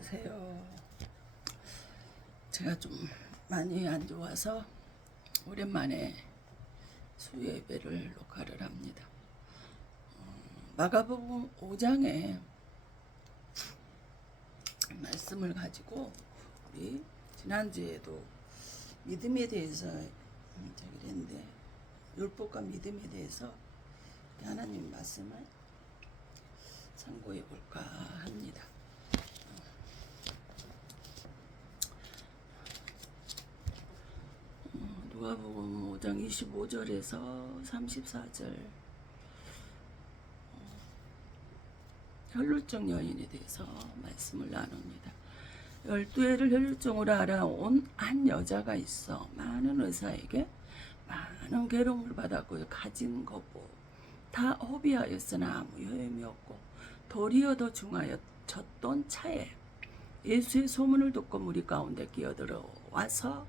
안녕하세요. 제가 좀 많이 안 좋아서 오랜만에 수요 예배를 녹화를 합니다. 마가복음 5장에 말씀을 가지고 우리 지난주에도 믿음에 대해서 저기를 했는데 율법과 믿음에 대해서 하나님 말씀을 참고해 볼까 합니다. 누가복음 5장 25절에서 34절 혈루증 여인에 대해서 말씀을 나눕니다. 12해를 혈루증으로 알아온 한 여자가 있어 많은 의사에게 많은 괴로움을 받았고 가진 것보 다 허비하였으나 아무 효험이 없고 도리어 더 중하여 젖돈 차에 예수의 소문을 듣고 무리 가운데 끼어들어 와서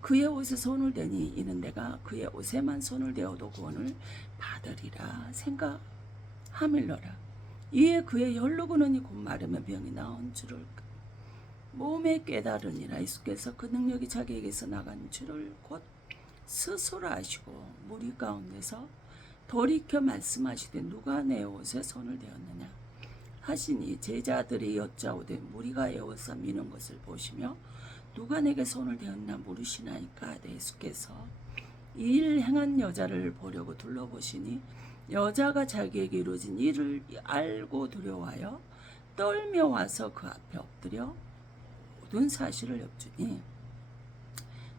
그의 옷에 손을 대니 이는 내가 그의 옷에만 손을 대어도 구원을 받으리라 생각하밀러라. 이에 그의 혈루근원이 곧 마르며 병이 나은 줄을 몸에 깨달으니라. 예수께서 그 능력이 자기에게서 나간 줄을 곧 스스로 아시고 무리 가운데서 돌이켜 말씀하시되 누가 내 옷에 손을 대었느냐 하시니 제자들이 여짜오되 무리가 에워서 미는 것을 보시며 누가 내게 손을 대었나 물으시나이까. 예수께서 이 일을 행한 여자를 보려고 둘러보시니 여자가 자기에게 이루어진 일을 알고 두려워하여 떨며 와서 그 앞에 엎드려 모든 사실을 엽주니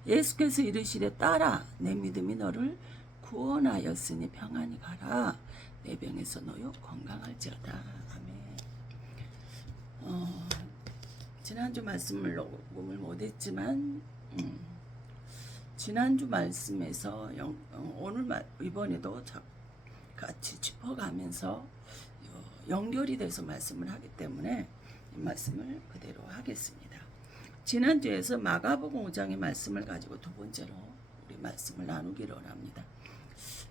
예수께서 이르시되 딸아 내 믿음이 너를 구원하였으니 평안히 가라. 내 병에서 너요 건강할지어다. 아멘. 지난주 말씀을 녹음을 못했지만 지난주 말씀에서 오늘 이번에도 같이 짚어가면서 연결이 돼서 말씀을 하기 때문에 이 말씀을 그대로 하겠습니다. 지난주에서 마가복음 5장의 말씀을 가지고 두 번째로 우리 말씀을 나누기로 합니다.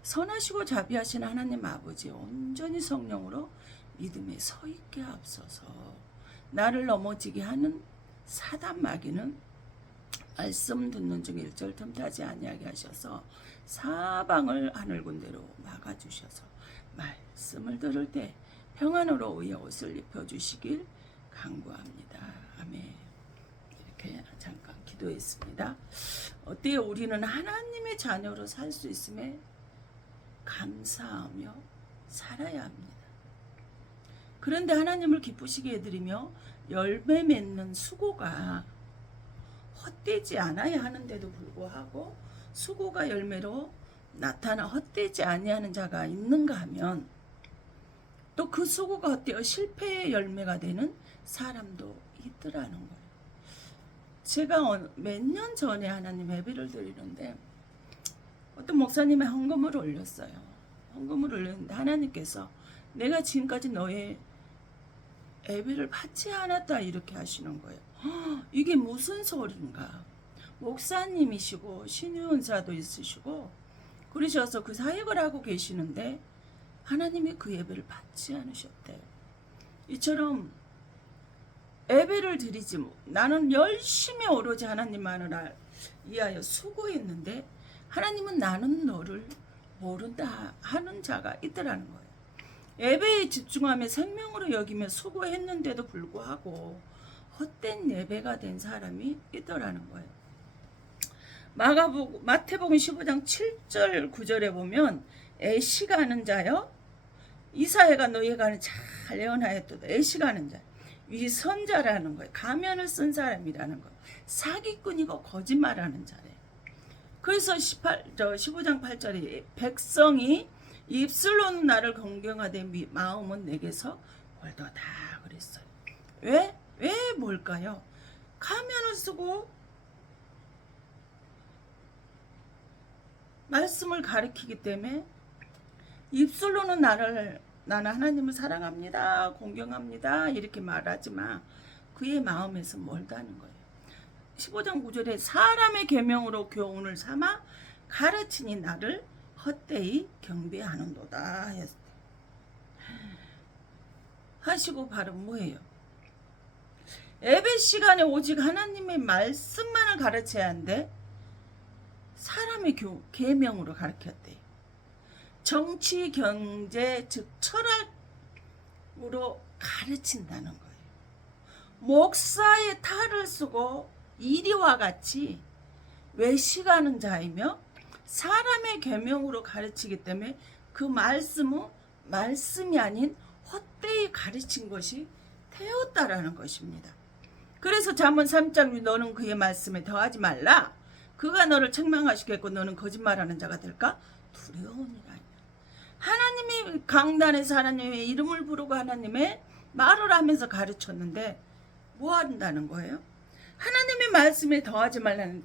선하시고 자비하신 하나님 아버지 온전히 성령으로 믿음에 서 있게 하옵소서. 나를 넘어지게 하는 사단 마귀는 말씀 듣는 중 1절 틈타지 아니하게 하셔서 사방을 하늘군대로 막아주셔서 말씀을 들을 때 평안으로 의의 옷을 입혀주시길 간구합니다. 아멘. 이렇게 잠깐 기도했습니다. 어때요? 우리는 하나님의 자녀로 살 수 있음에 감사하며 살아야 합니다. 그런데 하나님을 기쁘시게 해드리며 열매 맺는 수고가 헛되지 않아야 하는데도 불구하고 수고가 열매로 나타나 헛되지 아니하는 자가 있는가 하면 또 그 수고가 헛되어 실패의 열매가 되는 사람도 있더라는 거예요. 제가 몇 년 전에 하나님 예배를 드리는데 어떤 목사님의 헌금을 올렸어요. 헌금을 올렸는데 하나님께서 내가 지금까지 너의 예배를 받지 않았다 이렇게 하시는 거예요. 이게 무슨 소리인가. 목사님이시고 신유은사도 있으시고 그러셔서 그 사역을 하고 계시는데 하나님이 그 예배를 받지 않으셨대요. 이처럼 예배를 드리지 나는 열심히 오로지 하나님만을 위하여 수고했는데 하나님은 나는 너를 모른다 하는 자가 있더라는 거예요. 예배에 집중하며 생명으로 여기며 수고했는데도 불구하고 헛된 예배가 된 사람이 있더라는 거예요. 마태복음 15장 7절 9절에 보면 애시가 하는 자여 이사야가 너희에 관해 잘 예언하였도다. 애시가 하는 자 위선자라는 거예요. 가면을 쓴 사람이라는 거예요. 사기꾼이고 거짓말하는 자래요. 그래서 15장 8절에 백성이 입술로는 나를 공경하되 마음은 내게서 멀더다 그랬어요. 왜 뭘까요? 가면을 쓰고 말씀을 가리키기 때문에 입술로는 나는 하나님을 사랑합니다, 공경합니다 이렇게 말하지만 그의 마음에서 멀다는 거예요. 15장 9절에 사람의 계명으로 교훈을 삼아 가르치니 나를 헛되이 경배하는도다 하시고 바로 뭐예요? 예배 시간에 오직 하나님의 말씀만을 가르쳐야 하는데 사람의 계명으로 가르쳤대요. 정치, 경제, 즉 철학으로 가르친다는 거예요. 목사의 탈을 쓰고 이리와 같이 외식하는 자이며 사람의 계명으로 가르치기 때문에 그 말씀은 말씀이 아닌 헛되이 가르친 것이 되었다라는 것입니다. 그래서 잠언 3장 6 너는 그의 말씀에 더하지 말라. 그가 너를 책망하시겠고 너는 거짓말하는 자가 될까? 두려우니라. 하나님이 강단에서 하나님의 이름을 부르고 하나님의 말을 하면서 가르쳤는데 뭐 한다는 거예요? 하나님의 말씀에 더하지 말라는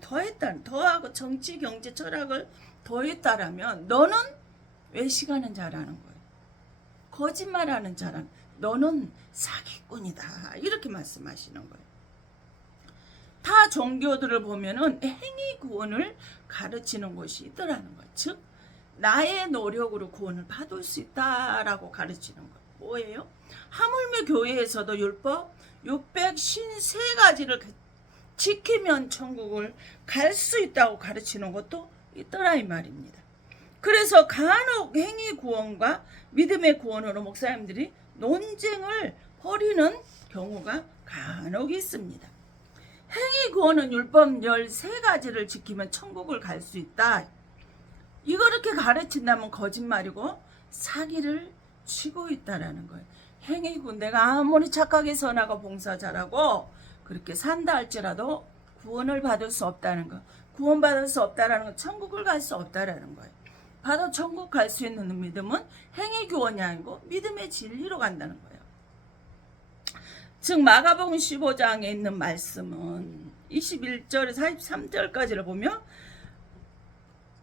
더하고 정치, 경제, 철학을 더했다라면 너는 외식하는 자라는 거예요. 거짓말하는 자란 너는 사기꾼이다. 이렇게 말씀하시는 거예요. 타 종교들을 보면은 행위 구원을 가르치는 곳이 있더라는 거예요. 즉 나의 노력으로 구원을 받을 수 있다라고 가르치는 거예요. 뭐예요? 하물며 교회에서도 율법 653가지를 지키면 천국을 갈 수 있다고 가르치는 것도 있더라 이 말입니다. 그래서 간혹 행위 구원과 믿음의 구원으로 목사님들이 논쟁을 벌이는 경우가 간혹 있습니다. 행위 구원은 율법 13가지를 지키면 천국을 갈 수 있다. 이렇게 가르친다면 거짓말이고 사기를 치고 있다라는 거예요. 행위 구원 내가 아무리 착하게 선하고 봉사 잘하고 그렇게 산다 할지라도 구원을 받을 수 없다는 거. 구원받을 수 없다라는 건 천국을 갈 수 없다라는 거예요. 바로 천국 갈 수 있는 믿음은 행위 구원이 아니고 믿음의 진리로 간다는 거예요. 즉 마가복음 15장에 있는 말씀은 21절에서 43절까지를 보면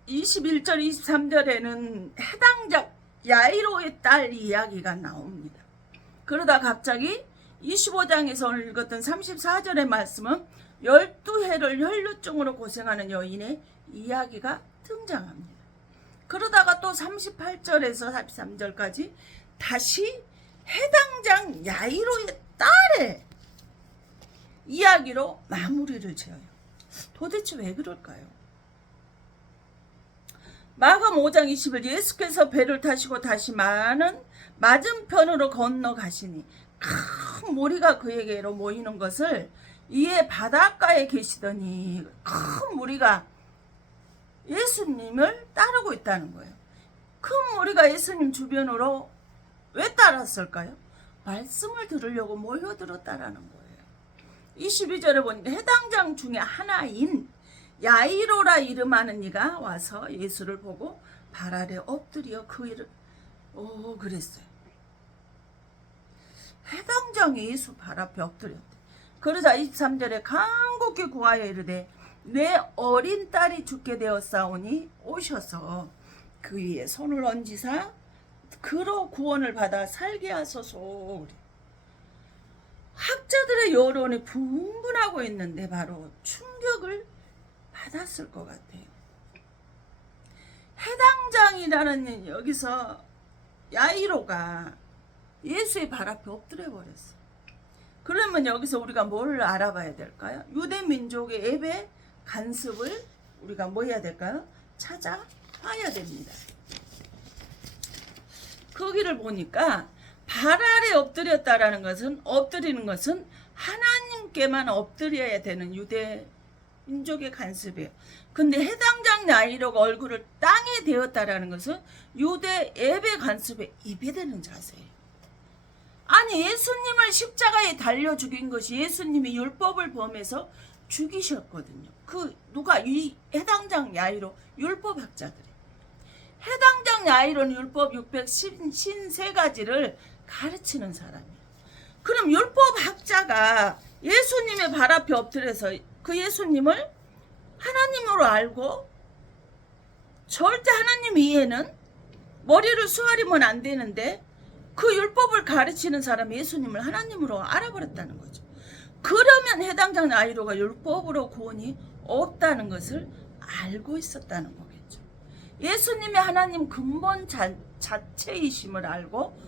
21절 23절에는 해당자 야이로의 딸 이야기가 나옵니다. 그러다 갑자기 25장에서 오늘 읽었던 34절의 말씀은 12해를 혈루증으로 고생하는 여인의 이야기가 등장합니다. 그러다가 또 38절에서 43절까지 다시 해당장 야이로의 딸의 이야기로 마무리를 지어요. 도대체 왜 그럴까요? 마가복음 5장 20일 예수께서 배를 타시고 다시 많은 맞은편으로 건너가시니 큰 무리가 그에게로 모이는 것을 이에 바닷가에 계시더니 큰 무리가 예수님을 따르고 있다는 거예요. 큰 무리가 예수님 주변으로 왜 따랐을까요? 말씀을 들으려고 모여들었다라는 거예요. 22절에 보니까 해당장 중에 하나인 야이로라 이름하는 이가 와서 예수를 보고 발 아래 엎드려 그 일을 그랬어요. 해당장이 예수 발 앞에 엎드렸대. 그러자 23절에 간곡히 구하여 이르되 내 어린 딸이 죽게 되었사오니 오셔서 그 위에 손을 얹으사 그로 구원을 받아 살게 하소서. 학자들의 여론이 분분하고 있는데 바로 충격을 받았을 것 같아요. 해당장이라는 여기서 야이로가 예수의 발 앞에 엎드려 버렸어. 그러면 여기서 우리가 뭘 알아봐야 될까요? 유대 민족의 예배 간습을 우리가 뭐 해야 될까요? 찾아봐야 됩니다. 거기를 보니까 발 아래 엎드렸다라는 것은 엎드리는 것은 하나님께만 엎드려야 되는 유대 민족의 간습이에요. 근데 해당장 야이로가 얼굴을 땅에 대었다라는 것은 유대 예배 간습에 입에대는 자세예요. 아니 예수님을 십자가에 달려 죽인 것이 예수님이 율법을 범해서 죽이셨거든요. 그 누가 이 해당장 야이로 율법학자들이. 해당장 야이로는 율법 653가지를 가르치는 사람이에요. 그럼 율법학자가 예수님의 발 앞에 엎드려서 그 예수님을 하나님으로 알고 절대 하나님 이해는 머리를 수아리면 안 되는데 그 율법을 가르치는 사람이 예수님을 하나님으로 알아버렸다는 거죠. 그러면 해당장 야이로가 율법으로 구원이 없다는 것을 알고 있었다는 거겠죠. 예수님이 하나님 근본 자체이심을 알고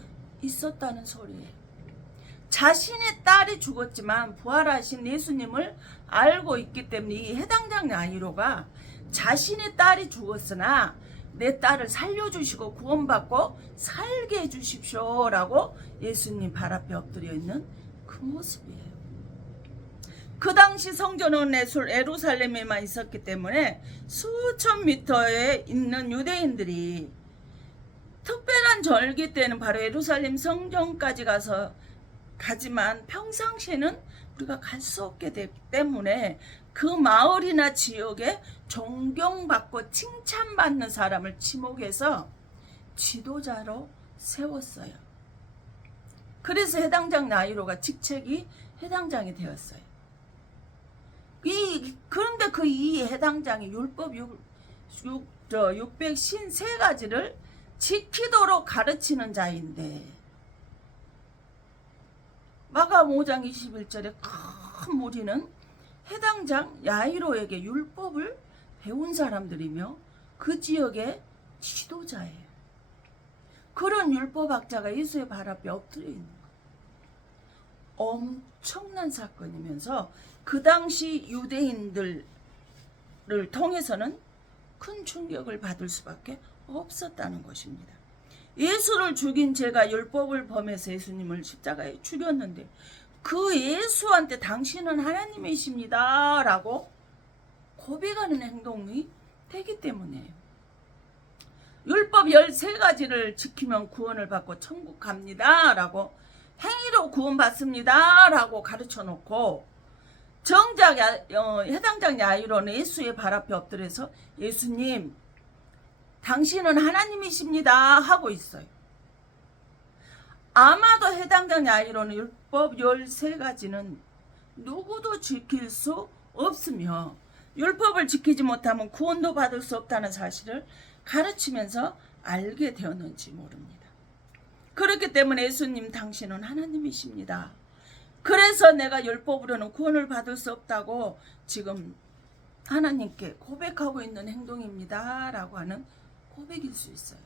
있었다는 소리예요. 자신의 딸이 죽었지만 부활하신 예수님을 알고 있기 때문에 이 해당장 야이로가 자신의 딸이 죽었으나 내 딸을 살려주시고 구원받고 살게 해주십시오 라고 예수님 발 앞에 엎드려 있는 그 모습이에요. 그 당시 성전은 예루살렘에만 있었기 때문에 수천 미터에 있는 유대인들이 특별한 절기 때는 바로 예루살렘 성전까지 가지만 평상시에는 우리가 갈 수 없게 되기 때문에 그 마을이나 지역에 존경받고 칭찬받는 사람을 지목해서 지도자로 세웠어요. 그래서 해당장 야이로가 직책이 해당장이 되었어요. 그런데 그 이 해당장이 율법 653가지를 지키도록 가르치는 자인데 마가음 5장 21절에 큰 무리는 해당장 야이로에게 율법을 배운 사람들이며 그 지역의 지도자예요. 그런 율법학자가 예수의 발 앞에 엎드려 있는 거예요. 엄청난 사건이면서 그 당시 유대인들을 통해서는 큰 충격을 받을 수밖에 없었다는 것입니다. 예수를 죽인 죄가 율법을 범해서 예수님을 십자가에 죽였는데 그 예수한테 당신은 하나님이십니다 라고 고백하는 행동이 되기 때문에 율법 13가지를 지키면 구원을 받고 천국 갑니다 라고 행위로 구원받습니다 라고 가르쳐 놓고 정작 해당장 야이로는 예수의 발 앞에 엎드려서 예수님 당신은 하나님이십니다 하고 있어요. 아마도 해당장 야이로는 율법 13가지는 누구도 지킬 수 없으며 율법을 지키지 못하면 구원도 받을 수 없다는 사실을 가르치면서 알게 되었는지 모릅니다. 그렇기 때문에 예수님 당신은 하나님이십니다. 그래서 내가 율법으로는 구원을 받을 수 없다고 지금 하나님께 고백하고 있는 행동입니다 라고 하는 고백일 수 있어요.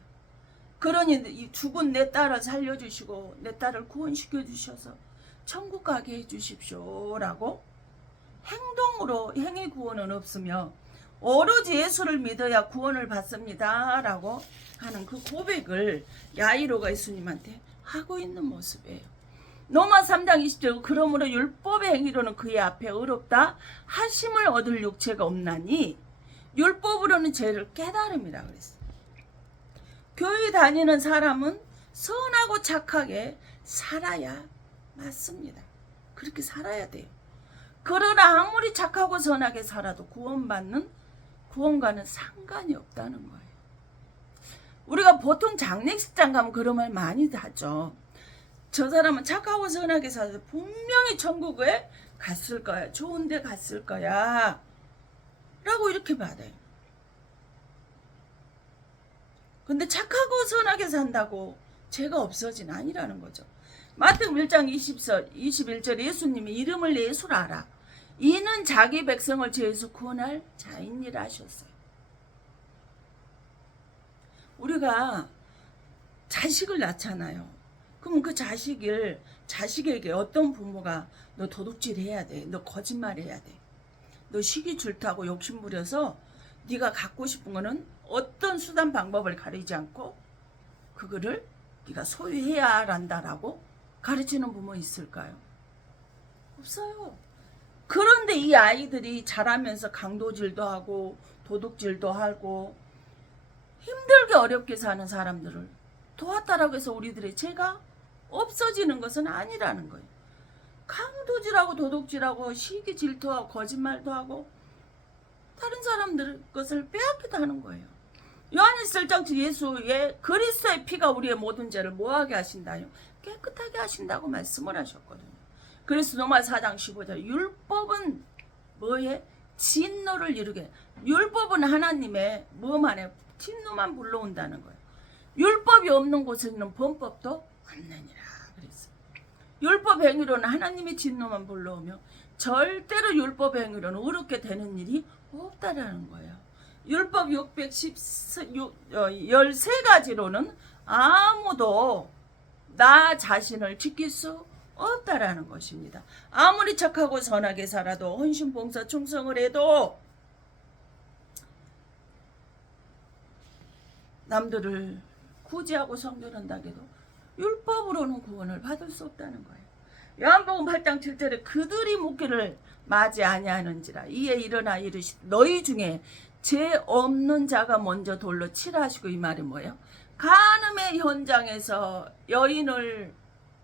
그러니 이 죽은 내 딸을 살려주시고 내 딸을 구원시켜 주셔서 천국 가게 해주십시오 라고 행동으로 행위 구원은 없으며 오로지 예수를 믿어야 구원을 받습니다 라고 하는 그 고백을 야이로가 예수님한테 하고 있는 모습이에요. 로마 3장 20절 그러므로 율법의 행위로는 그의 앞에 의롭다 하심을 얻을 육체가 없나니 율법으로는 죄를 깨달음이라 그랬어요. 교회 다니는 사람은 선하고 착하게 살아야 맞습니다. 그렇게 살아야 돼요. 그러나 아무리 착하고 선하게 살아도 구원과는 상관이 없다는 거예요. 우리가 보통 장례식장 가면 그런 말 많이 하죠. 저 사람은 착하고 선하게 살아서 분명히 천국에 갔을 거야. 좋은 데 갔을 거야. 라고 이렇게 말해요. 근데 착하고 선하게 산다고 죄가 없어진 아니라는 거죠. 마태복음 1장 21절에 예수님이 이름을 예수라. 이는 자기 백성을 죄에서 구원할 자이니라 하셨어요. 우리가 자식을 낳잖아요. 그럼 그 자식에게 어떤 부모가 너 도둑질 해야 돼. 너 거짓말 해야 돼. 너 시기 질투하고 욕심 부려서 네가 갖고 싶은 거는 어떤 수단 방법을 가리지 않고 그거를 네가 소유해야 한다라고 가르치는 부모 있을까요? 없어요. 그런데 이 아이들이 자라면서 강도질도 하고 도둑질도 하고 힘들게 어렵게 사는 사람들을 도왔다라고 해서 우리들의 죄가 없어지는 것은 아니라는 거예요. 강도질하고 도둑질하고 시기 질투하고 거짓말도 하고 다른 사람들 것을 빼앗기도 하는 거예요. 요한일서 1장 예수의 그리스도의 피가 우리의 모든 죄를 뭐하게 하신다요? 깨끗하게 하신다고 말씀을 하셨거든요. 그래서 로마 4장 15절 율법은 뭐에? 진노를 이루게. 율법은 하나님의 뭐만에 진노만 불러온다는 거예요. 율법이 없는 곳에는 범법도 없느니라 그랬어요. 율법 행위로는 하나님의 진노만 불러오며 절대로 율법 행위로는 의롭게 되는 일이 없다라는 거예요. 율법 613가지로는 아무도 나 자신을 지킬 수 없다라는 것입니다. 아무리 착하고 선하게 살아도 헌신, 봉사, 충성을 해도 남들을 구제하고 성전한다 해도 율법으로는 구원을 받을 수 없다는 거예요. 요한복음 8장 7절에 그들이 묻기를 맞이 아니하는지라 이에 일어나 이르시 너희 중에 죄 없는 자가 먼저 돌로 치라 하시고, 이 말이 뭐예요? 간음의 현장에서 여인을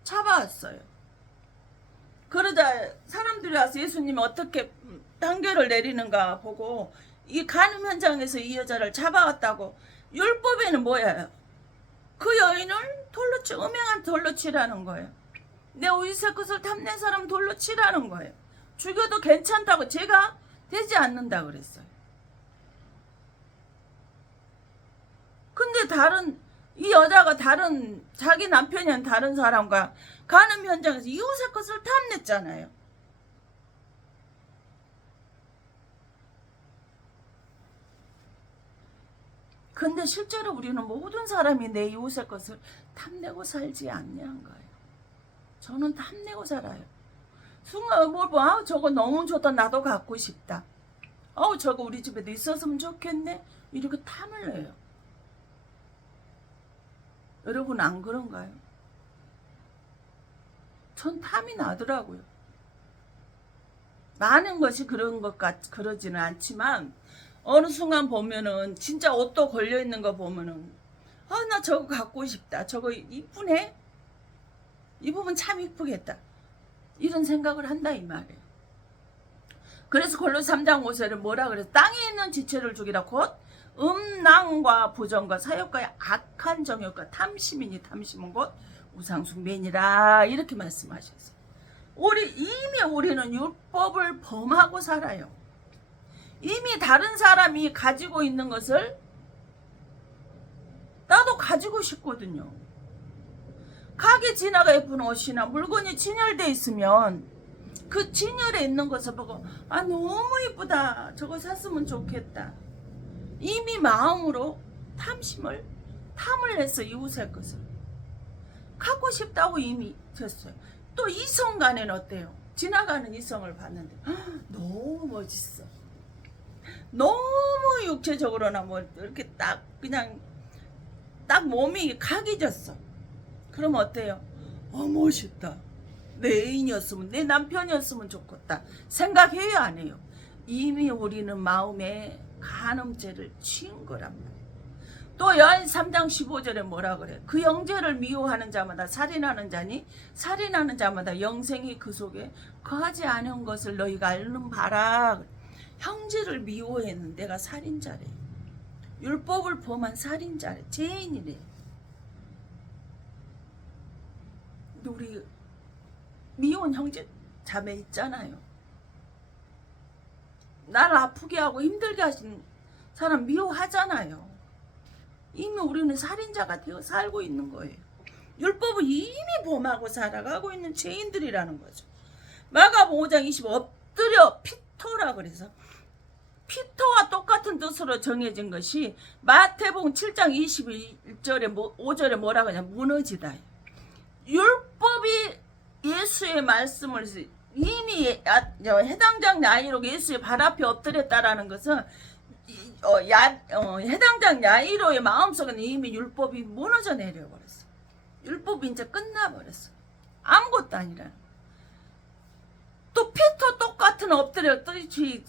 잡아왔어요. 그러자 사람들이 와서 예수님이 어떻게 판결을 내리는가 보고 이 간음 현장에서 이 여자를 잡아왔다고. 율법에는 뭐예요? 그 여인을 돌로 음행한 돌로 치라는 거예요. 내 의사 것을 탐낸 사람 돌로 치라는 거예요. 죽여도 괜찮다고, 죄가 되지 않는다 그랬어요. 근데 이 여자가 자기 남편이 다른 사람과 간음 현장에서 이웃의 것을 탐냈잖아요. 근데 실제로 우리는 모든 사람이 내 이웃의 것을 탐내고 살지 않냐는 거예요. 저는 탐내고 살아요. 순간 저거 너무 좋다, 나도 갖고 싶다. 저거 우리 집에도 있었으면 좋겠네, 이렇게 탐을 내요. 여러분 안 그런가요? 전 탐이 나더라고요. 많은 것이 그러지는 않지만 어느 순간 보면은 진짜 옷도 걸려있는 거 보면은 나 저거 갖고 싶다, 저거 이쁘네, 입으면 참 이쁘겠다, 이런 생각을 한다 이 말이에요. 그래서 골로새 3장 5절에 뭐라 그래서 땅에 있는 지체를 죽이라 곧 음란과 부정과 사욕과 악한 정욕과 탐심이니 탐심은 곧 우상숭배니라, 이렇게 말씀하셨어요. 이미 우리는 율법을 범하고 살아요. 이미 다른 사람이 가지고 있는 것을 나도 가지고 싶거든요. 가게 지나가 예쁜 옷이나 물건이 진열되어 있으면 그 진열에 있는 것을 보고 너무 이쁘다, 저거 샀으면 좋겠다. 이미 마음으로 탐을 해서 이웃의 것을 갖고 싶다고 이미 됐어요. 또 이성 간에는 어때요? 지나가는 이성을 봤는데 너무 멋있어, 너무 육체적으로나 이렇게 그냥 딱 몸이 각이졌어. 그럼 어때요? 멋있다, 내 애인이었으면, 내 남편이었으면 좋겠다 생각해요, 안 해요? 이미 우리는 마음에 간음죄를 취한 거란 말이에요. 또 요한 3장 15절에 뭐라 그래? 그 형제를 미워하는 자마다 살인하는 자니 살인하는 자마다 영생이 그 속에 거하지 않은 것을 너희가 알는 바라. 형제를 미워했는 내가 살인자래. 율법을 범한 살인자래. 죄인이래. 근데 우리 미운 형제 자매 있잖아요. 나를 아프게 하고 힘들게 하신 사람 미워하잖아요. 이미 우리는 살인자가 되어 살고 있는 거예요. 율법을 이미 범하고 살아가고 있는 죄인들이라는 거죠. 마가복음 5장 20 엎드려 피토라 그래서 피토와 똑같은 뜻으로 정해진 것이 마태복음 7장 21절에 5절에 뭐라고 하냐, 무너지다. 율법이 예수의 말씀을 이미 해당장 야이로 예수의 발 앞에 엎드렸다라는 것은 해당장 야이로의 마음속에는 이미 율법이 무너져 내려버렸어. 율법이 이제 끝나버렸어. 아무것도 아니라. 또 피토 똑같은 엎드려 뜻이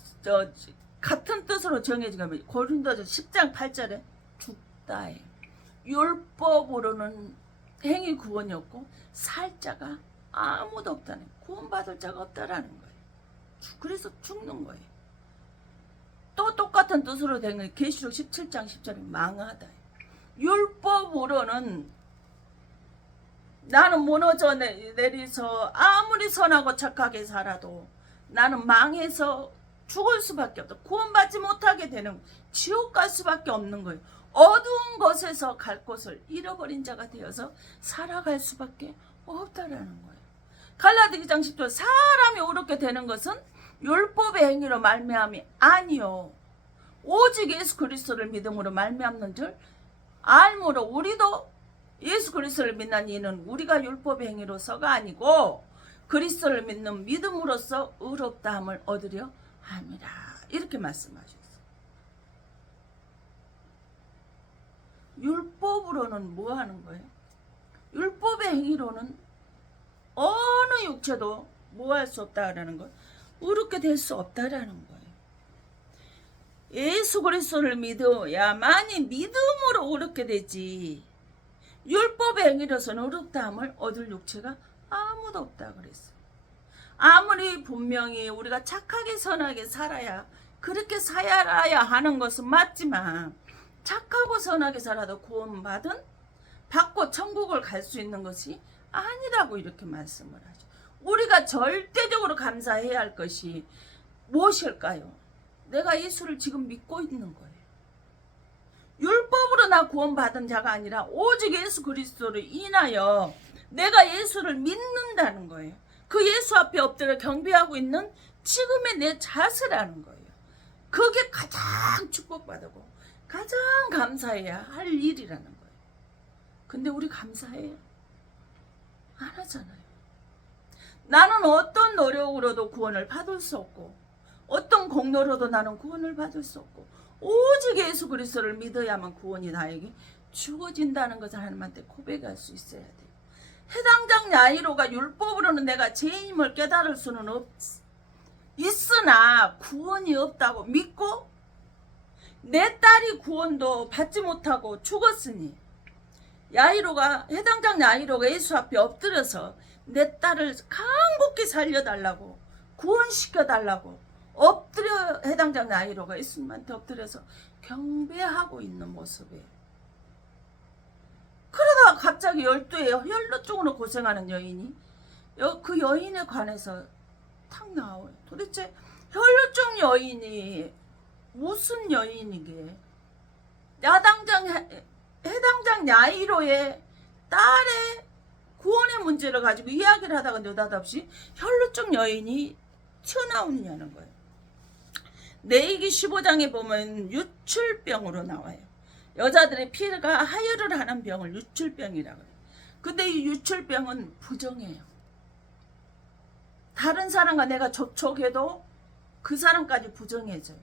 같은 뜻으로 정해진 거면 고린도전 10장 8절에 죽다에 율법으로는 행위 구원이 없고 살 자가 아무도 없다는, 구원받을 자가 없다라는 거예요. 그래서 죽는 거예요. 또 똑같은 뜻으로 된 게 계시록 17장 10절에 망하다. 율법으로는 나는 무너져 내려서 아무리 선하고 착하게 살아도 나는 망해서 죽을 수밖에 없다. 구원받지 못하게 되는, 지옥 갈 수밖에 없는 거예요. 어두운 곳에서 갈 곳을 잃어버린 자가 되어서 살아갈 수밖에 없다라는 거예요. 갈라디아 2장 10절 사람이 옳게 되는 것은 율법의 행위로 말미암이 아니요 오직 예수 그리스도를 믿음으로 말미암는 줄 알므로 우리도 예수 그리스도를 믿는 이는 우리가 율법의 행위로서가 아니고 그리스도를 믿는 믿음으로써 의롭다함을 얻으려 함이라. 이렇게 말씀하셨어요. 율법으로는 뭐 하는 거예요? 율법의 행위로는 어느 육체도 뭐 할 수 없다라는 거, 의롭게 될 수 없다라는 거예요. 예수 그리스도를 믿어야만이 믿음으로 의롭게 되지, 율법의 행위로서는 의롭다함을 얻을 육체가 아무도 없다 그랬어요. 아무리 분명히 우리가 착하게 선하게 살아야, 그렇게 살아야 하는 것은 맞지만, 착하고 선하게 살아도 구원받은 받고 천국을 갈 수 있는 것이 아니라고 이렇게 말씀을 하죠. 우리가 절대적으로 감사해야 할 것이 무엇일까요? 내가 예수를 지금 믿고 있는 거예요. 율법으로 나 구원받은 자가 아니라 오직 예수 그리스도를 인하여 내가 예수를 믿는다는 거예요. 그 예수 앞에 엎드려 경배하고 있는 지금의 내 자세라는 거예요. 그게 가장 축복받고 가장 감사해야 할 일이라는 거예요. 근데 우리 감사해요? 안 하잖아요. 나는 어떤 노력으로도 구원을 받을 수 없고, 어떤 공로로도 나는 구원을 받을 수 없고, 오직 예수 그리스도를 믿어야만 구원이 나에게 주어진다는 것을 하나님한테 고백할 수 있어야 돼요. 해당장 야이로가 율법으로는 내가 죄인임을 깨달을 수는 있으나 구원이 없다고 믿고 내 딸이 구원도 받지 못하고 죽었으니, 해당장 야이로가 예수 앞에 엎드려서 내 딸을 간곡히 살려달라고, 구원시켜달라고 엎드려, 해당장 야이로가 예수님한테 엎드려서 경배하고 있는 모습이에요. 그러다가 갑자기 12에 혈루증으로 고생하는 여인이, 그 여인에 관해서 탁 나와요. 도대체 혈루증 여인이 무슨 여인이게? 해당장 야이로의 딸의 구원의 문제를 가지고 이야기를 하다가 느닷없이 혈루증 여인이 튀어나오느냐는 거예요. 레위기 15장에 보면 유출병으로 나와요. 여자들의 피가 하혈을 하는 병을 유출병이라고 해요. 근데 이 유출병은 부정해요. 다른 사람과 내가 접촉해도 그 사람까지 부정해져요.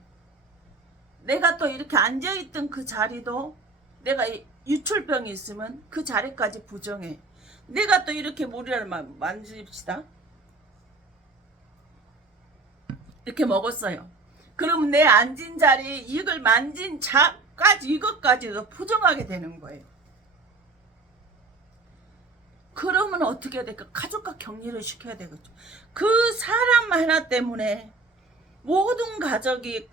내가 또 이렇게 앉아있던 그 자리도 내가 유출병이 있으면 그 자리까지 부정해. 내가 또 이렇게 머리를 만집시다. 이렇게 먹었어요. 그러면 내 앉은 자리에 이걸 만진 이것까지도 부정하게 되는 거예요. 그러면 어떻게 해야 될까? 가족과 격리를 시켜야 되겠죠. 그 사람 하나 때문에 모든 가족이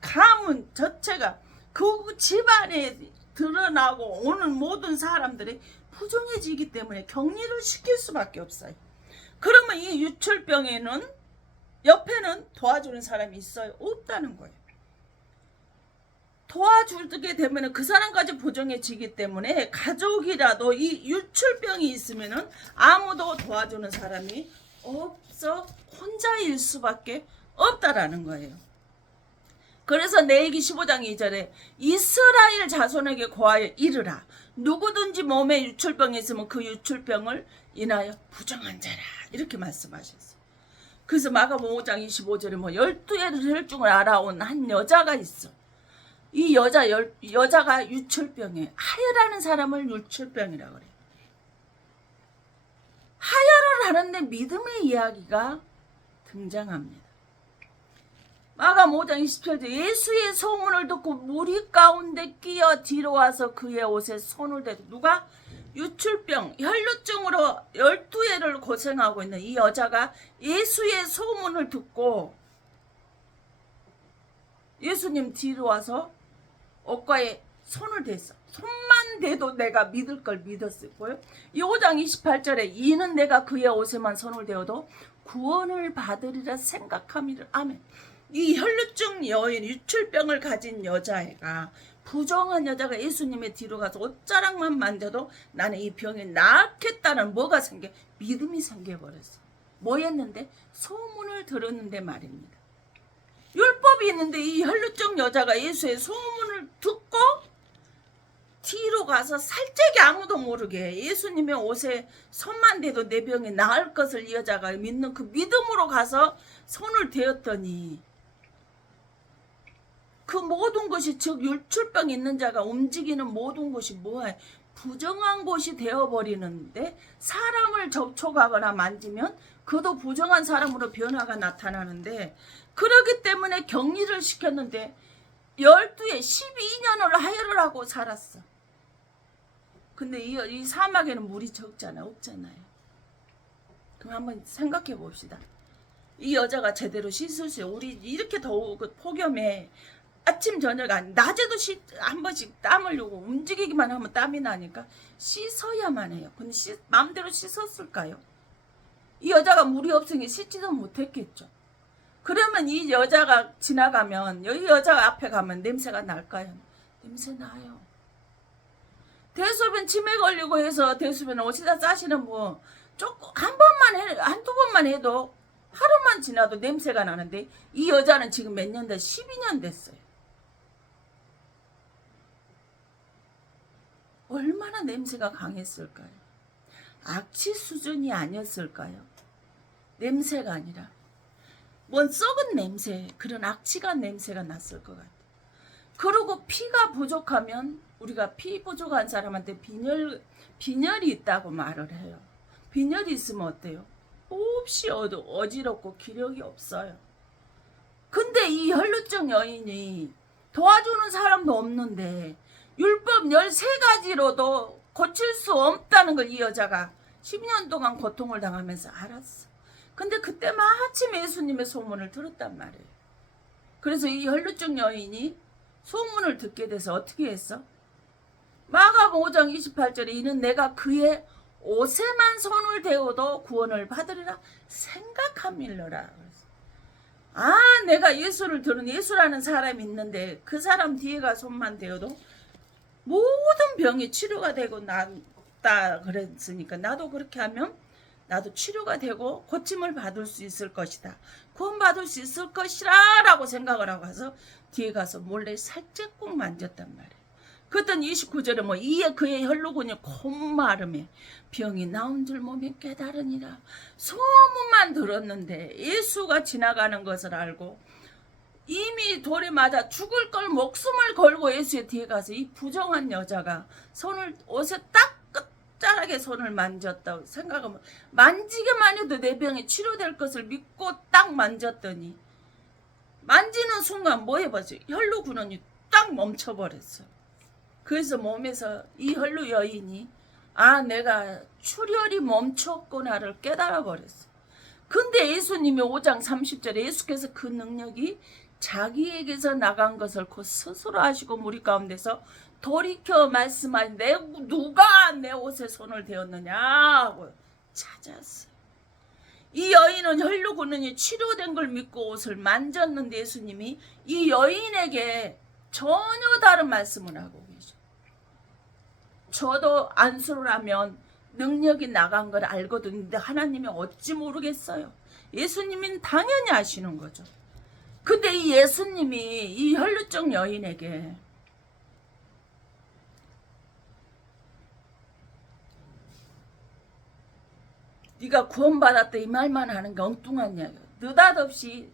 가문 전체가 그 집안에 드러나고 오는 모든 사람들이 부정해지기 때문에 격리를 시킬 수밖에 없어요. 그러면 이 유출병에는 옆에는 도와주는 사람이 있어요? 없다는 거예요. 도와주게 되면 그 사람까지 부정해지기 때문에 가족이라도 이 유출병이 있으면 아무도 도와주는 사람이 없어 혼자일 수밖에 없다라는 거예요. 그래서 레위기 15장 2절에 이스라엘 자손에게 고하여 이르라. 누구든지 몸에 유출병이 있으면 그 유출병을 인하여 부정한 자라. 이렇게 말씀하셨어요. 그래서 마가복음 5장 25절에 12해를 혈중을 알아온 한 여자가 있어. 이 여자가 유출병이에요. 하혈하는 사람을 유출병이라고 그래요. 하혈을 하는데 믿음의 이야기가 등장합니다. 마가복음 5장 27절 예수의 소문을 듣고 무리 가운데 끼어 뒤로 와서 그의 옷에 손을 대고, 누가? 유출병, 혈루증으로 12해를 고생하고 있는 이 여자가 예수의 소문을 듣고 예수님 뒤로 와서 옷가에 손을 댔어. 손만 대도 내가 믿을 걸 믿었을 거예요. 이 5장 28절에 이는 내가 그의 옷에만 손을 대어도 구원을 받으리라 생각함이라. 아멘. 이 혈루증 여인, 유출병을 가진 여자애가, 부정한 여자가 예수님의 뒤로 가서 옷자락만 만져도 나는 이 병이 낫겠다는 뭐가 생겨? 믿음이 생겨버렸어. 뭐였는데? 소문을 들었는데 말입니다. 율법이 있는데 이 혈루증 여자가 예수의 소문을 듣고 뒤로 가서 살짝이 아무도 모르게 예수님의 옷에 손만 대도 내 병이 나을 것을 이 여자가 믿는 그 믿음으로 가서 손을 대었더니 그 모든 것이, 즉 율출병 있는 자가 움직이는 모든 것이 뭐야? 부정한 것이 되어버리는데, 사람을 접촉하거나 만지면 그도 부정한 사람으로 변화가 나타나는데, 그러기 때문에 격리를 시켰는데 12에 12년을 하혈을 하고 살았어. 근데 이 사막에는 물이 적잖아요. 없잖아요. 그럼 한번 생각해 봅시다. 이 여자가 제대로 씻을 수, 우리 이렇게 더운 그 폭염에 아침 저녁 낮에도 한 번씩 땀 흘리고 움직이기만 하면 땀이 나니까 씻어야만 해요. 근데 마음대로 씻었을까요? 이 여자가 물이 없으니 씻지도 못했겠죠. 그러면 이 여자가 지나가면, 이 여자가 앞에 가면 냄새가 날까요? 냄새 나요. 대소변 치매 걸리고 해서 대소변 옷에다 싸시는 분 조금 한두 번만 해도, 하루만 지나도 냄새가 나는데 이 여자는 지금 몇 년 돼? 12년 됐어요. 얼마나 냄새가 강했을까요? 악취 수준이 아니었을까요? 냄새가 아니라 뭔 썩은 냄새, 그런 악취가 냄새가 났을 것 같아요. 그리고 피가 부족하면, 우리가 피 부족한 사람한테 빈혈이 있다고 말을 해요. 빈혈이 있으면 어때요? 몹시 어지럽고 기력이 없어요. 근데 이 혈루증 여인이 도와주는 사람도 없는데 율법 13가지로도 고칠 수 없다는 걸 이 여자가 10년 동안 고통을 당하면서 알았어. 근데 그때 마침 예수님의 소문을 들었단 말이에요. 그래서 이 혈루증 여인이 소문을 듣게 돼서 어떻게 했어? 마가복음 5장 28절에 이는 내가 그의 옷에만 손을 대어도 구원을 받으리라 생각함일러라. 내가 예수를 들은, 예수라는 사람이 있는데 그 사람 뒤에가 손만 대어도 모든 병이 치료가 되고 낫다 그랬으니까 나도 그렇게 하면 나도 치료가 되고 고침을 받을 수 있을 것이다. 구원받을 수 있을 것이라 라고 생각을 하고 가서 뒤에 가서 몰래 살짝 꼭 만졌단 말이에요. 그랬더니 29절에 이에 그의 혈루군이 콧마름에 병이 나온 줄 몸이 깨달으니라. 소문만 들었는데 예수가 지나가는 것을 알고 이미 돌에 맞아 죽을 걸 목숨을 걸고 예수의 뒤에 가서 이 부정한 여자가 손을 옷에 딱 끝자락에 손을 만졌다고 생각하면, 만지기만 해도 내 병이 치료될 것을 믿고 딱 만졌더니 만지는 순간 뭐 해봤어요? 혈루 군원이 딱 멈춰버렸어. 그래서 몸에서 이 혈루 여인이 내가 출혈이 멈췄구나를 깨달아 버렸어. 근데 예수님이 5장 30절에 예수께서 그 능력이 자기에게서 나간 것을 곧 스스로 하시고 무리 가운데서 돌이켜 말씀하신 누가 내 옷에 손을 대었느냐 하고 찾았어요. 이 여인은 혈루 군원이 치료된 걸 믿고 옷을 만졌는데 예수님이 이 여인에게 전혀 다른 말씀을 하고 계셔. 저도 안수를 하면 능력이 나간 걸 알거든요. 근데 하나님이 어찌 모르겠어요. 예수님은 당연히 아시는 거죠. 근데 이 예수님이 이 혈루증 여인에게 네가 구원받았다 이 말만 하는 게 엉뚱한 이야기야. 느닷없이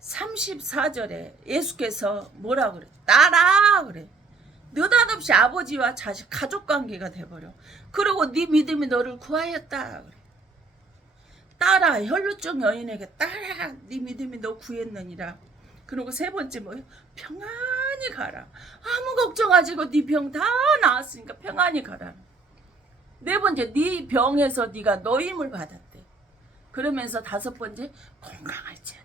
34절에 예수께서 뭐라 그래? 따라 그래. 느닷없이 아버지와 자식 가족관계가 돼버려. 그리고 네 믿음이 너를 구하였다 그래. 따라, 혈루증 여인에게 따라, 네 믿음이 너 구했느니라. 그리고 세 번째 뭐예요? 평안히 가라. 아무 걱정하지고 네 병 다 나았으니까 평안히 가라. 네 번째, 네 병에서 네가 노임을 받았대. 그러면서 다섯 번째, 건강할지어다.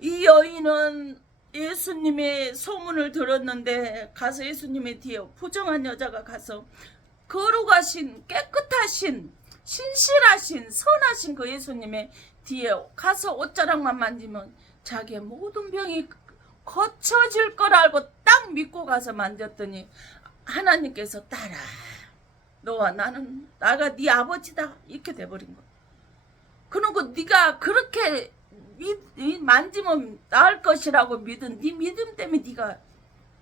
이 여인은 예수님의 소문을 들었는데 가서 예수님의 뒤에 부정한 여자가 가서 거룩하신 깨끗하신 신실하신 선하신 그 예수님의 뒤에 가서 옷자락만 만지면 자기의 모든 병이 고쳐질 걸 알고 딱 믿고 가서 만졌더니 하나님께서 따라 너와 나가 네 아버지다 이렇게 돼버린 거야. 그러고 네가 그렇게 만지면 나을 것이라고 믿은 네 믿음 때문에 네가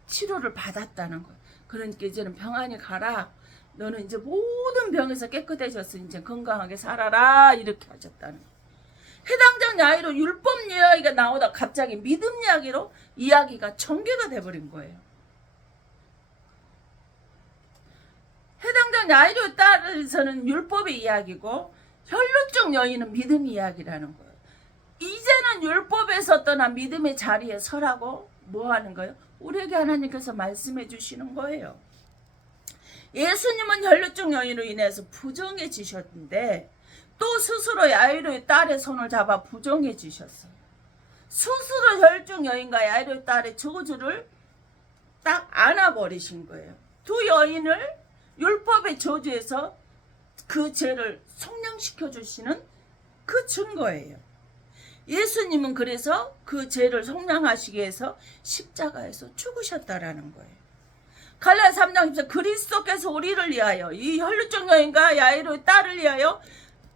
치료를 받았다는 거야. 그러니까 이제는 병안이 가라. 너는 이제 모든 병에서 깨끗해졌으니 이제 건강하게 살아라. 이렇게 하셨다는 거야. 해당적 야기로 율법 이야기가 나오다 갑자기 믿음 이야기로 이야기가 전개가 돼버린 거예요. 해당적 야기로에 따라서는 율법의 이야기고 혈루증 여인은 믿음 이야기라는 거예요. 이제는 율법에서 떠나 믿음의 자리에 서라고 뭐 하는 거예요? 우리에게 하나님께서 말씀해 주시는 거예요. 예수님은 혈루증 여인으로 인해서 부정해지셨는데 또 스스로 야이로의 딸의 손을 잡아 부정해지셨어요. 스스로 혈루증 여인과 야이로의 딸의 저주를 딱 안아버리신 거예요. 두 여인을 율법의 저주에서 그 죄를 속량시켜 주시는 그 증거예요. 예수님은 그래서 그 죄를 속량하시기 위해서 십자가에서 죽으셨다라는 거예요. 갈라디아 3장 14 그리스도께서 우리를 위하여 이 혈루증 여인과 야이로의 딸을 위하여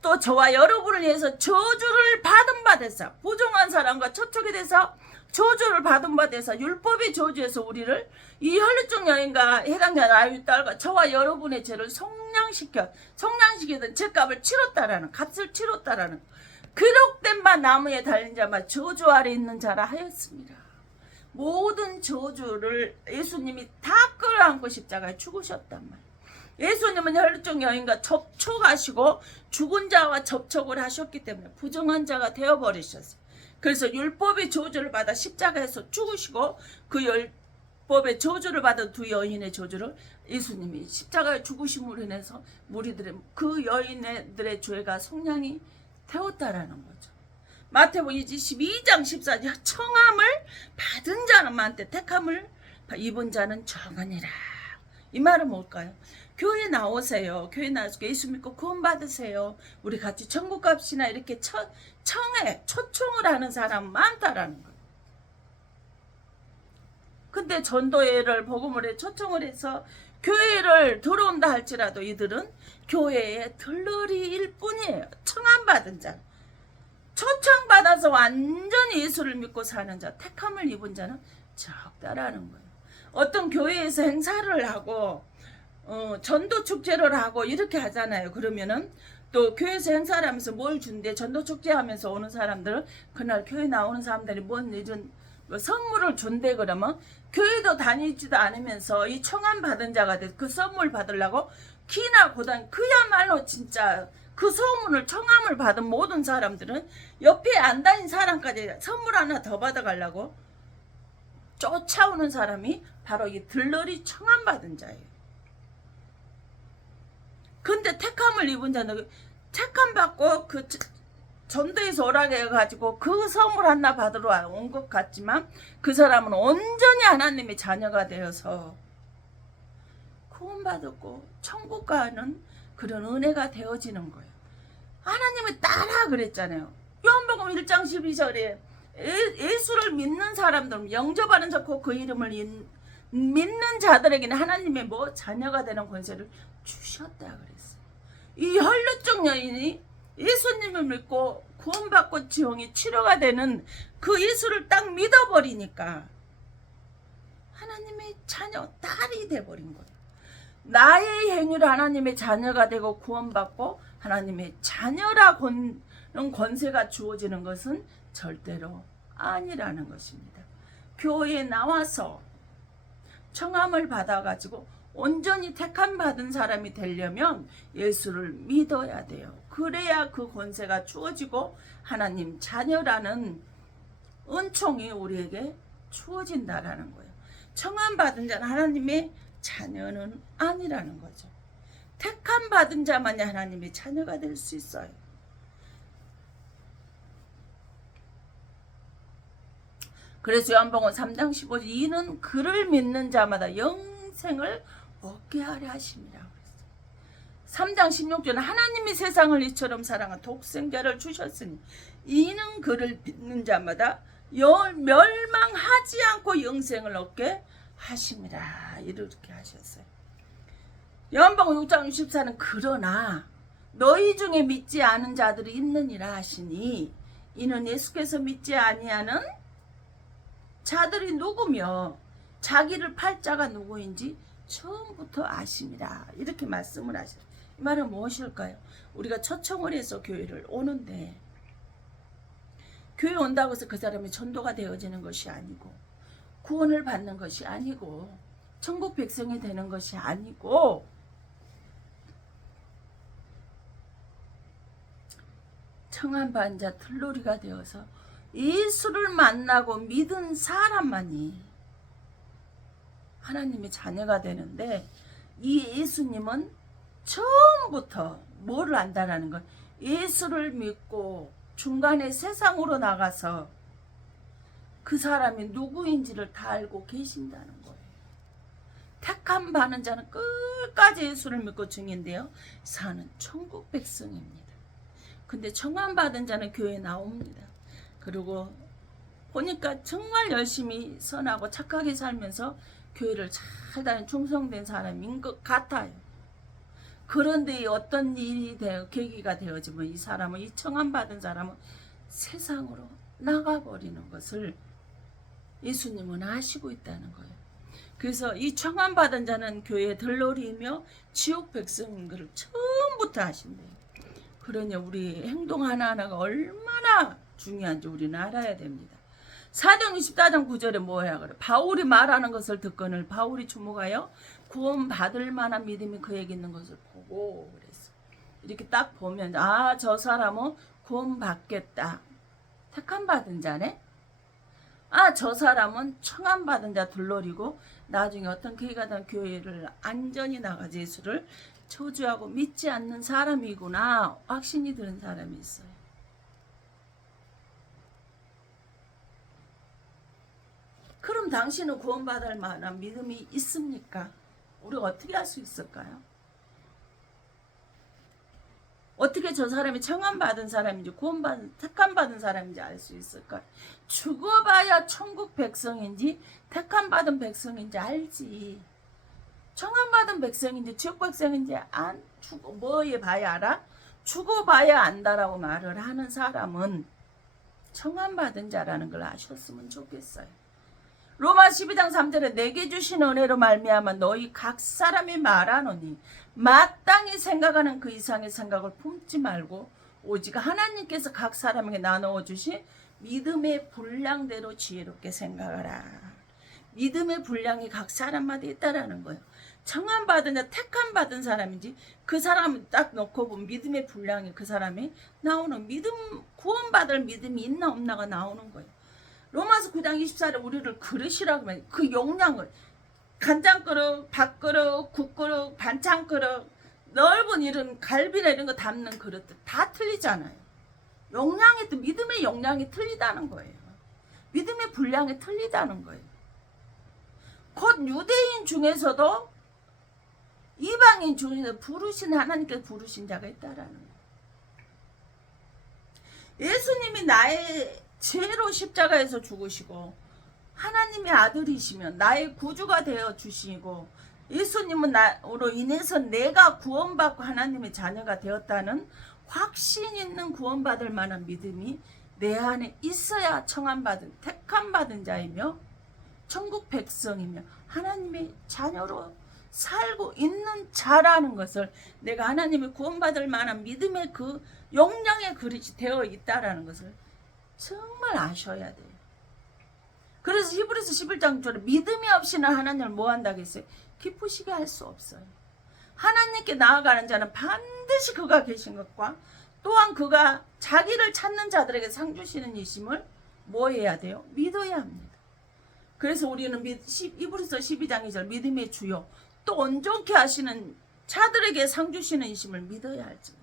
또 저와 여러분을 위해서 저주를 받은 바 되사 부정한 사람과 첩촉이 돼서 저주를 받은 바 되사 율법의 저주에서 우리를 이 혈루증 여인과 해당되는 아이의 딸과 저와 여러분의 죄를 성량시키던 죄값을 치렀다라는 값을 치렀다라는 기록된 바 나무에 달린 자만 저주 아래 있는 자라 하였습니다. 모든 저주를 예수님이 다 끌어안고 십자가에 죽으셨단 말이에요. 예수님은 혈루증 여인과 접촉하시고 죽은 자와 접촉을 하셨기 때문에 부정한 자가 되어버리셨어요. 그래서 율법의 저주를 받아 십자가에서 죽으시고 그 율법의 저주를 받은 두 여인의 저주를 예수님이 십자가에 죽으심으로 인해서 무리들의 그 여인들의 죄가 속량이 되었다라는 거죠. 마태복음 22장 14절 청함을 받은 자만한테 택함을 입은 자는 적으니라. 이 말은 뭘까요? 교회 나오세요. 교회 나와서 예수 믿고 구원 받으세요. 우리 같이 천국 갑시다. 이렇게 초청을 하는 사람 많다라는 거예요. 근데 전도회를 복음을 해 초청을 해서 교회를 들어온다 할지라도 이들은 교회의 들러리일 뿐이에요. 청함 받은 자. 초청받아서 완전히 예수를 믿고 사는 자, 택함을 입은 자는 적다라는 거예요. 어떤 교회에서 행사를 하고 전도 축제를 하고 이렇게 하잖아요. 그러면은 또 교회에서 행사를 하면서 뭘 준대? 전도 축제 하면서 오는 사람들은 그날 교회 나오는 사람들이 뭔 이런 선물을 준대. 그러면 교회도 다니지도 않으면서 이 청함 받은 자가 돼서 그 선물 받으려고 키나 고단 그야말로 진짜 그 소문을 청함을 받은 모든 사람들은 옆에 안 다닌 사람까지 선물 하나 더 받아가려고 쫓아오는 사람이 바로 이 들러리 청함 받은 자예요. 근데 택함을 입은 자는 택함 받고 그 전도에서 오라게 해가지고 그 선물 하나 받으러 온 것 같지만 그 사람은 온전히 하나님의 자녀가 되어서 구원받았고 천국 가는 그런 은혜가 되어지는 거예요. 하나님을 따라 그랬잖아요. 요한복음 1장 12절에 예수를 믿는 사람들 영접하는 자고 그 이름을 믿는 자들에게는 하나님의 자녀가 되는 권세를 주셨다 그랬어요. 이 혈루증 여인이 예수님을 믿고 구원받고 지용이 치료가 되는 그 예수를 딱 믿어버리니까 하나님의 자녀 딸이 돼버린 거예요. 나의 행위로 하나님의 자녀가 되고 구원받고 하나님의 자녀라고는 권세가 주어지는 것은 절대로 아니라는 것입니다. 교회에 나와서 청함을 받아가지고 온전히 택함 받은 사람이 되려면 예수를 믿어야 돼요. 그래야 그 권세가 주어지고 하나님 자녀라는 은총이 우리에게 주어진다라는 거예요. 청함 받은 자는 하나님의 자녀는 아니라는 거죠. 택함 받은 자만이 하나님의 자녀가 될 수 있어요. 그래서 요한복음 3장 15절 이는 그를 믿는 자마다 영생을 얻게 하려 하심이라 그랬어요. 3장 16절은 하나님이 세상을 이처럼 사랑한 독생자를 주셨으니 이는 그를 믿는 자마다 멸망하지 않고 영생을 얻게 하심이라 이렇게 하셨어요. 요한복음 6장 64는 그러나 너희 중에 믿지 않은 자들이 있느니라 하시니 이는 예수께서 믿지 아니하는 자들이 누구며 자기를 팔 자가 누구인지 처음부터 아심이라. 이렇게 말씀을 하시죠. 이 말은 무엇일까요? 우리가 초청을 해서 교회를 오는데 교회 온다고 해서 그 사람이 전도가 되어지는 것이 아니고 구원을 받는 것이 아니고 천국 백성이 되는 것이 아니고 청한 자 들놀이가 되어서 예수를 만나고 믿은 사람만이 하나님의 자녀가 되는데, 이 예수님은 처음부터 뭐를 안다라는 건 예수를 믿고 중간에 세상으로 나가서 그 사람이 누구인지를 다 알고 계신다는 거예요. 택함 받는 자는 끝까지 예수를 믿고 증인되어 사는 천국 백성입니다. 근데 청함 받은 자는 교회에 나옵니다. 그리고 보니까 정말 열심히 선하고 착하게 살면서 교회를 잘 다니는 충성된 사람인 것 같아요. 그런데 어떤 일이 계기가 되어지면 이 사람은, 이 청함 받은 사람은 세상으로 나가버리는 것을 예수님은 아시고 있다는 거예요. 그래서 이 청함 받은 자는 교회에 들러리이며 지옥 백성인 것을 처음부터 아신대요. 그러니 우리 행동 하나하나가 얼마나 중요한지 우리는 알아야 됩니다. 사도행 24장 9절에 뭐야 그래? 바울이 말하는 것을 듣거늘 바울이 주목하여 구원받을 만한 믿음이 그에게 있는 것을 보고 그랬어. 이렇게 딱 보면 저 사람은 구원받겠다. 택함 받은 자네? 저 사람은 청함 받은 자 둘러리고 나중에 어떤 계기가 된 교회를 안전히 나가지 예수를 저주하고 믿지 않는 사람이구나 확신이 드는 사람이 있어요. 그럼 당신은 구원받을 만한 믿음이 있습니까? 우리가 어떻게 할 수 있을까요? 어떻게 저 사람이 청함받은 사람인지 택함받은 사람인지 알 수 있을까요? 죽어봐야 천국 백성인지 택함받은 백성인지 알지. 청함받은 백성인지 지옥 백성인지 뭐에 봐야 알아? 죽어봐야 안다라고 말을 하는 사람은 청함받은 자라는 걸 아셨으면 좋겠어요. 로마 12장 3절에 내게 주신 은혜로 말미암아 너희 각 사람이 말하노니 마땅히 생각하는 그 이상의 생각을 품지 말고 오직 하나님께서 각 사람에게 나누어 주신 믿음의 분량대로 지혜롭게 생각하라. 믿음의 분량이 각 사람마다 있다라는 거예요. 청함받은 자, 택함받은 사람인지 그 사람을 딱 놓고 보면 믿음의 분량이 그 사람이 나오는 믿음, 구원받을 믿음이 있나 없나가 나오는 거예요. 로마서 9장 24절에 우리를 그릇이라고 하면 그 용량을 간장그릇, 밥그릇, 국그릇, 반찬그릇, 넓은 이런 갈비나 이런 거 담는 그릇들 다 틀리잖아요. 용량이 또 믿음의 용량이 틀리다는 거예요. 믿음의 분량이 틀리다는 거예요. 곧 유대인 중에서도 이방인 중에서 부르신 하나님께서 부르신 자가 있다라는 거예요. 예수님이 나의 죄로 십자가에서 죽으시고 하나님의 아들이시면 나의 구주가 되어 주시고 예수님은 나로 인해서 내가 구원받고 하나님의 자녀가 되었다는 확신 있는 구원받을 만한 믿음이 내 안에 있어야 청함받은 택함받은 자이며 천국 백성이며 하나님의 자녀로 살고 있는 자라는 것을, 내가 하나님의 구원받을 만한 믿음의 그 용량의 그릇이 되어 있다라는 것을 정말 아셔야 돼요. 그래서 히브리서 11장 9절에 믿음이 없이는 하나님을 뭐한다고 했어요? 기쁘시게 할 수 없어요. 하나님께 나아가는 자는 반드시 그가 계신 것과 또한 그가 자기를 찾는 자들에게 상 주시는 이심을 뭐 해야 돼요? 믿어야 합니다. 그래서 우리는 히브리서 12장 2절 믿음의 주요 또 온전케 하시는 자들에게 상 주시는 이심을 믿어야 할지니라.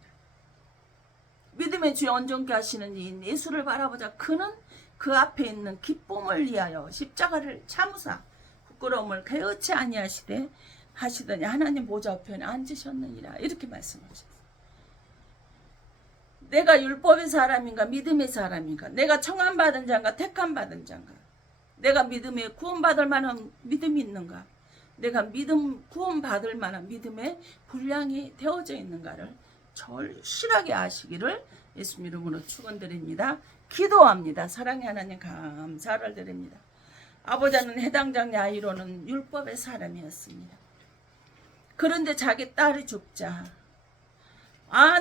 믿음의 주여 온전케 하시는 이인 예수를 바라보자. 그는 그 앞에 있는 기쁨을 위하여 십자가를 참으사 부끄러움을 개의치 아니하시되 하시더니 하나님 보좌 우편에 앉으셨느니라. 이렇게 말씀하셨어요. 내가 율법의 사람인가 믿음의 사람인가, 내가 청함받은 자인가 택함받은 자인가, 내가 믿음에 구원받을 만한 믿음이 있는가, 내가 구원받을 만한 믿음의 분량이 되어져 있는가를 절실하게 아시기를 예수님 이름으로 축원드립니다. 기도합니다. 사랑의 하나님 감사를 드립니다. 아버지는 해당장 야이로는 율법의 사람이었습니다. 그런데 자기 딸이 죽자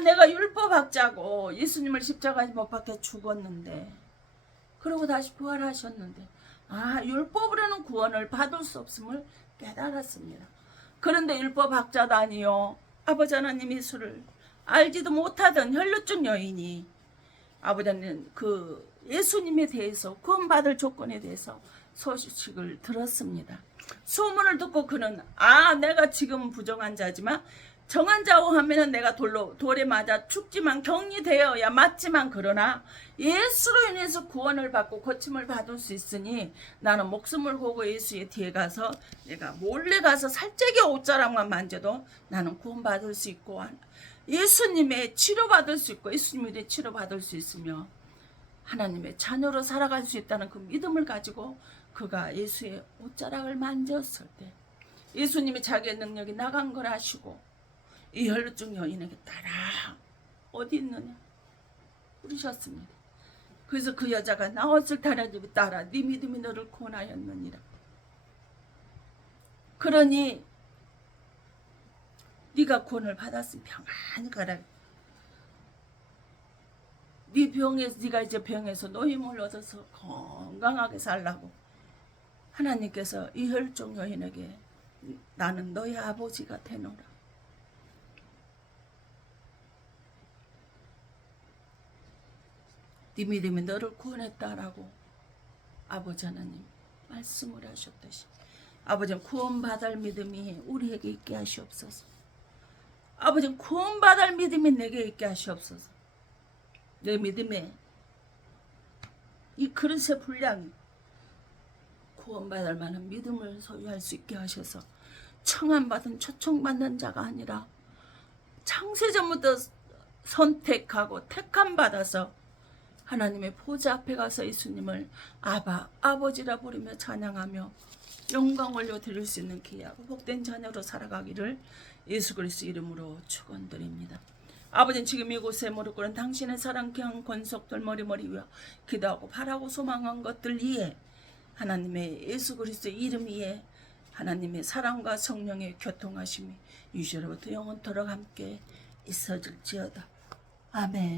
내가 율법학자고 예수님을 십자가에 못 박혀 죽었는데 그러고 다시 부활하셨는데 율법으로는 구원을 받을 수 없음을 깨달았습니다. 그런데 율법학자도 아니요 아버지 하나님 예수를 알지도 못하던 혈루증 여인이 아버지는 그 예수님에 대해서 구원받을 조건에 대해서 소식을 들었습니다. 소문을 듣고 그는 내가 지금 부정한 자지만 정한 자고 하면은 내가 돌에 맞아 죽지만 격리되어야 맞지만 그러나 예수로 인해서 구원을 받고 고침을 받을 수 있으니 나는 목숨을 걸고 예수의 뒤에 가서 내가 몰래 가서 살짝의 옷자락만 만져도 나는 구원받을 수 있고 예수님의 치료받을 수 있고 예수님의 치료받을 수 있으며 하나님의 자녀로 살아갈 수 있다는 그 믿음을 가지고 그가 예수의 옷자락을 만졌을 때 예수님이 자기의 능력이 나간 걸 아시고 이 혈루증 여인에게 따라 어디 있느냐 부르셨습니다. 그래서 그 여자가 나왔을 타라집에 따라 네 믿음이 너를 구원하였느니라. 그러니 네가 구원을 받았으면 평안히 가라. 네가 이제 병에서 노임을 얻어서 건강하게 살라고 하나님께서 이 혈루증 여인에게 나는 너의 아버지가 되노라. 네 믿음이 너를 구원했다라고 아버지 하나님 말씀을 하셨듯이 아버지는 구원받을 믿음이 우리에게 있게 하시옵소서. 아버지는 구원받을 믿음이 내게 있게 하시옵소서. 내 믿음에 이 그릇의 분량이 구원받을 만한 믿음을 소유할 수 있게 하셔서 청함받은 초청받는 자가 아니라 창세전부터 선택하고 택함받아서 하나님의 보좌 앞에 가서 예수님을 아버지라 부르며 찬양하며 영광 올려드릴 수 있는 귀하고 복된 자녀로 살아가기를 예수 그리스도 이름으로 축원드립니다. 아버지는 지금 이곳에 무릎 꿇은 당신의 사랑 귀한 권속들 머리 위에 기도하고 바라고 소망한 것들 위에 하나님의 예수 그리스도 이름 위에 하나님의 사랑과 성령의 교통하심이 유시로부터 영원토록 함께 있어질지어다. 아멘.